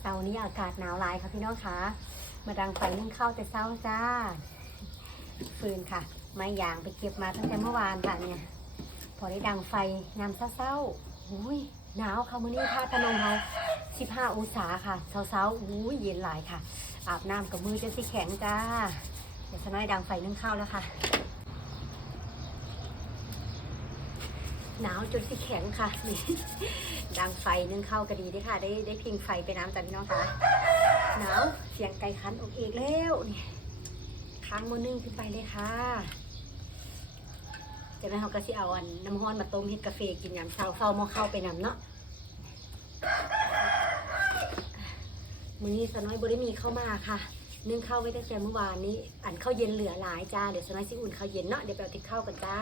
เสาร์นี้อากาศหนาวหลายค่ะพี่น้องคะมาดังไฟนึ่งข้าวแต่เช้าจ้าฟืนค่ะไม้ยางไปเก็บมาตั้งแต่เมื่อวานค่ะเนี่ยพอได้ดังไฟยามเช้าๆอุ้ยหนาวค่ะมื้อนี้ท่าพนมเรา15 องศาค่ะเช้าๆอุ้ยเย็นหลายค่ะอาบน้ำกับมือจะสิแข็งจ้าเดี๋ยวจะน้อยดังไฟนึ่งข้าวแล้วค่ะหนาวจนสิแข็งค่ะนี่ดังไฟนึ่งข้าวก็ดีด้วยค่ะได้พิงไฟไปน้ำจ้าพี่น้องคะหนาวเสียงไก่ขันออกเอกแล้วนี่ค้างมือนึ่งขึ้นไปเลยค่ะจากนั้นเราก็สิเอาน้ำร้อนมาต้มเฮ็ดกาแฟกินยามเช้าเฝ้าหม้อข้าวไปนำเนาะมื้อนี้สน้อยบ่ได้มีเข้ามาค่ะนึ่งข้าวไว้ตั้งแต่เมื่อวานนี้ข้าวเย็นเหลือหลายจ้าเดี๋ยวสน้อยสิอุ่นข้าวเย็นเนาะเดี๋ยวไปเอาติ๊กข้าวกันจ้า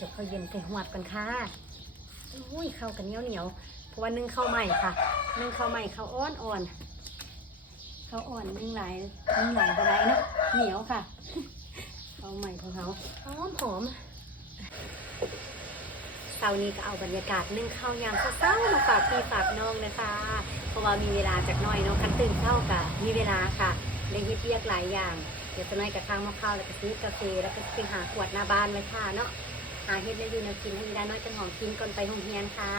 จบข้าวเย็นใส่หวดกันค่ะอุ้ยข้าวกันเหนียวเพราะว่านึ่งข้าวใหม่ค่ะนึ่งข้าวใหม่ข้าวอ่อนข้าวอ่อนนึ่งหลายบ่ได้เนาะเหนียวค่ะข้าวใหม่ของเขาหอมเสาร์นี้ก็เอาบรรยากาศนึ่งข้าวยามเช้าๆมาฝากพี่ฝากน้องนะคะเพราะว่ามีเวลาจากน้อยเนาะคันตื่นเข้ากะมีเวลาค่ะได้เฮ็ดเวียกหลายอย่างเดี๋ยวจะน้อยกับข้างมะพร้าวแล้วก็ซื้อกาแฟแล้วก็ไปหาขวดหน้าบ้านไว้ค่ะเนาะหาเฮ็ดได้อยู่แนวกินให้ได้น้อยจังหอมกินก่อนไปโรงเรียนค่ะ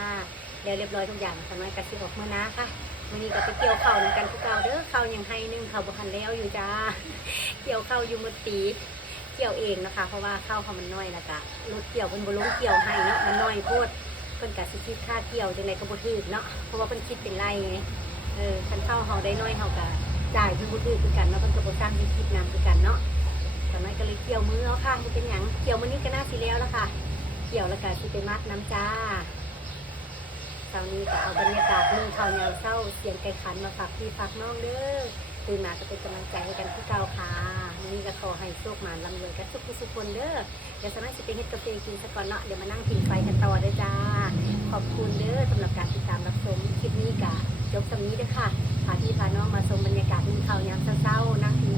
เดี๋ยวเรียบร้อยทุกอย่างจะน้อยกับสิออกมื้อนะค่ะมื้อนี้ก็ไปเกี่ยวข้าวเหมือนกันคือเก่าเด้อข้าวยังให้นึ่งข้าวบ่ทันแล้วอยู่จ้าเกี่ยวข้าวอยู่มื้อตีเกี่ยวเองนะคะเพราะว่าข้าวเขามันน้อยแล้วก็รถเกี่ยวเพิ่นบ่ลงเกี่ยวให้เนาะมันน้อยโพดเพิ่นก็สิคิดค่าเกี่ยวจังได๋ก็บ่ถูกเนาะเพราะว่าเพิ่นคิดเป็นไร่ไงคันข้าวเฮาได้น้อยเฮาก็จ่ายเพิ่นบ่ถูกคือกันเนาะเพิ่นก็บ่สร้างให้คิดนำคือกันเนาะตอนนั้นก็เลยเกี่ยวมือเอาค่ะบ่เป็นหยังเกี่ยวมื้อนี้ก็น่าสิแล้วล่ะค่ะเกี่ยวแล้วก็สิไปมัดน้ำจ้าเช้านี้ก็เอาบรรยากาศนึ่งข้าวยามเช้าเสียงไก่ขันมาฝากพี่ฝากน้องเด้อตื่นมาก็เป็นกำลังใจให้กันคือเก่าค่ะมื้อนี้ก็ขอให้โชคหมานร่ำรวยกันทุกคนเด้อเดี๋ยวสามารถสิไปเฮ็ดกาแฟกินซะก่อนเนาะเดี๋ยวมานั่งผิงไฟกันต่อเด้อจ้าขอบคุณเด้อสำหรับการติดตามรับชมคลิปนี้ก็จบสำนี้เด้อค่ะพาพี่พาน้องมาชมบรรยากาศนึ่งข้าวยามเช้าๆนั่งผิง